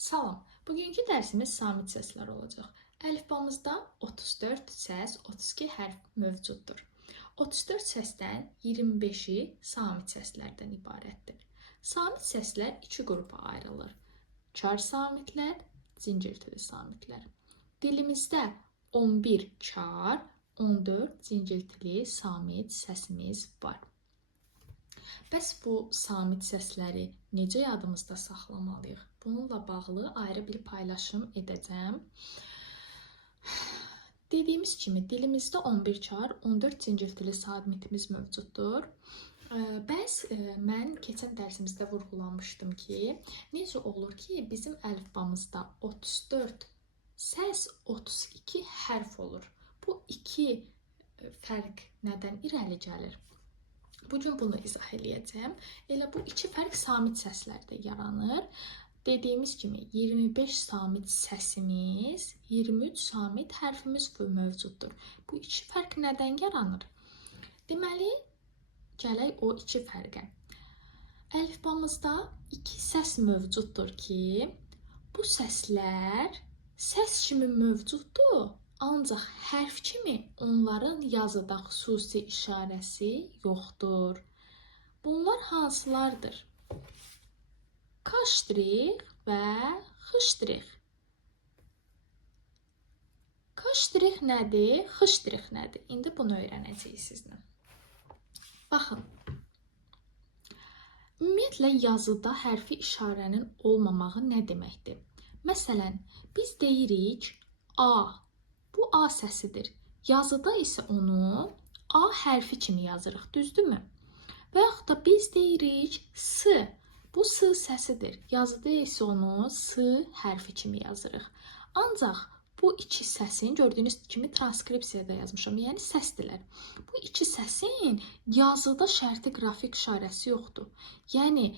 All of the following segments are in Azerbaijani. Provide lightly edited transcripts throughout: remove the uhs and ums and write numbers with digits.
Salam. Bugünkü dərsimiz samit səslər olacaq. Əlifbamızda 34 səs, 32 hərf mövcuddur. 34 səsdən 25-i samit səslərdən ibarətdir. Samit səslər iki qrupa ayrılır. Çar samitlər, zincirtili samitlər. Dilimizdə 11 çar, 14 zincirtili samit səsimiz var. Bəs bu samit səsləri necə yadımızda saxlamalıyıq? Bununla bağlı ayrı bir paylaşım edəcəm. Dediyimiz kimi dilimizdə 11 çar, 14 zincirtili samitimiz mövcuddur. Bəs mən keçən dərsimizdə vurğulamışdım ki, necə olur ki, bizim əlifbamızda 34 səs, 32 hərf olur. Bu iki fərq nədən irəli gəlir? Bugün bunu izah edəcəm. Elə bu iki fərq samit səslərdə yaranır. Dediyimiz kimi 25 samit səsimiz, 23 samit hərfimiz mövcuddur. Bu iki fərq nədən yaranır? Deməli, gələk o iki fərqə. Əlifbamızda iki səs mövcuddur ki, bu səslər səs kimi mövcuddur, ancaq hərf kimi onların yazıda xüsusi işarəsi yoxdur. Bunlar hansılardır? K-ştrix və X-ştrix. K-ştrix nədir? X-ştrix nədir? İndi bunu öyrənəcəyik sizlə. Baxın. Ümumiyyətlə yazıda hərfi işarənin olmamağı nə deməkdir? Məsələn, biz deyirik A. Bu A səsidir. Yazıda isə onu A hərfi kimi yazırıq, düzdürmü? Və yaxud da biz deyirik S. Bu S səsidir. Yazıda isə onu S hərfi kimi yazırıq. Ancaq bu iki səsin, gördüyünüz kimi transkripsiyada yazmışam, yəni səsdirlər. Bu iki səsin yazıda şərti qrafik işarəsi yoxdur. Yəni,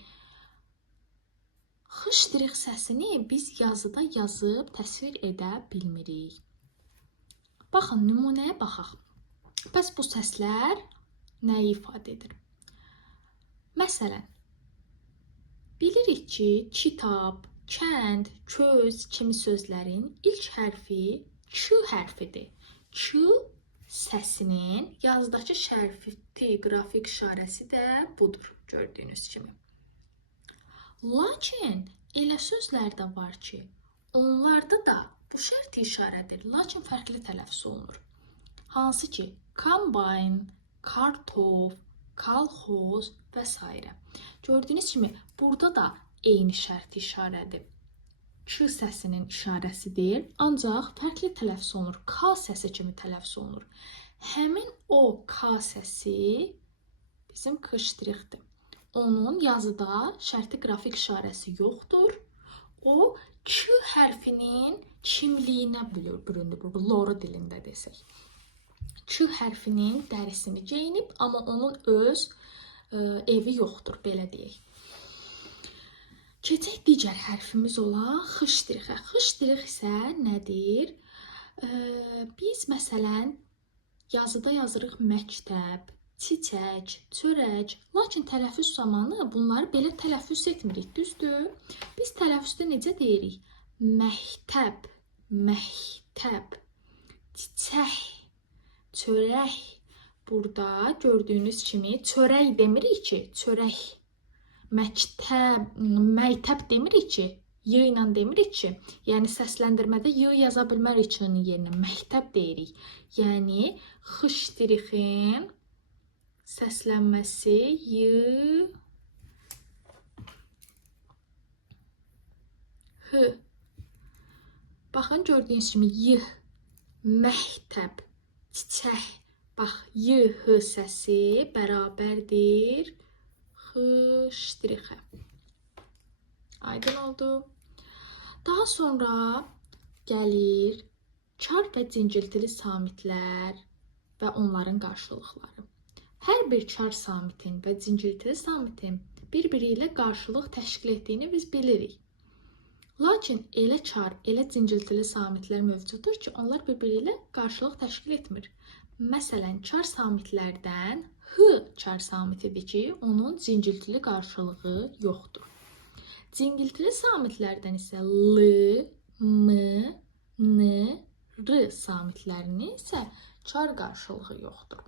X-ştrix səsini biz yazıda yazıb təsvir edə bilmirik. Baxın, nümunəyə baxaq. Bəs bu səslər nəyi ifadə edir? Məsələn, bilirik ki, kitab, kənd, köz kimi sözlərin ilk hərfi Ç hərfidir. Ç səsinin yazdakı şərti qrafik işarəsi də budur, gördüyünüz kimi. Lakin elə sözlər də var ki, onlarda da bu şərti işarədir, lakin fərqli tələffüz olunur. Hansı ki, combine, kartof, kolxoz və s. Gördüyünüz kimi, burada da eyni şərti işarədir. Ç səsinin işarəsidir, ancaq fərqli tələffüz olunur. K səsi kimi tələffüz olunur. Həmin o K səsi bizim K-ştrixdir. Onun yazıda şərti qrafik işarəsi yoxdur. O, Ç hərfinin kimliyinə bürünür, lora dilində desək. Ç hərfinin dərisini geyinib, amma onun öz evi yoxdur, belə deyək. Keçək digər hərfimiz olan X-ştrixə. X-ştrix isə nədir? Biz, məsələn, yazıda yazırıq məktəb, çiçək, çörək, lakin tələffüz zamanı bunları belə tələffüz etmirik, düzdür? Biz tələffüzdə necə deyirik? Məktəb, məktəb, çiçək, çörək. Burada gördüyünüz kimi çörək demirik ki, çörək. Məktəb demirik ki, Y ilə demirik ki, yəni səsləndirmədə Y yaza bilmərik ki, onun yerinə məktəb deyirik. Yəni, X-ştrixin səslənməsi Y, H. Baxın, gördüyünüz kimi Y, məktəb, çiçək. Bax, Y, H səsi bərabərdir X-ştrixə. Aydın oldu. Daha sonra gəlir çar və zincirtili samitlər və onların qarşılıqları. Hər bir çar samitin və zincirtili samitin bir-biri ilə qarşılıq təşkil etdiyini biz bilirik. Lakin elə çar, elə zincirtili samitlər mövcuddur ki, onlar bir-biri ilə qarşılıq təşkil etmir. Məsələn, çar samitlərdən H çar samitidir ki, onun zincirtili qarşılığı yoxdur. Cingiltili samitlərdən isə l, m, n, r samitlərinin isə çar qarşılığı yoxdur.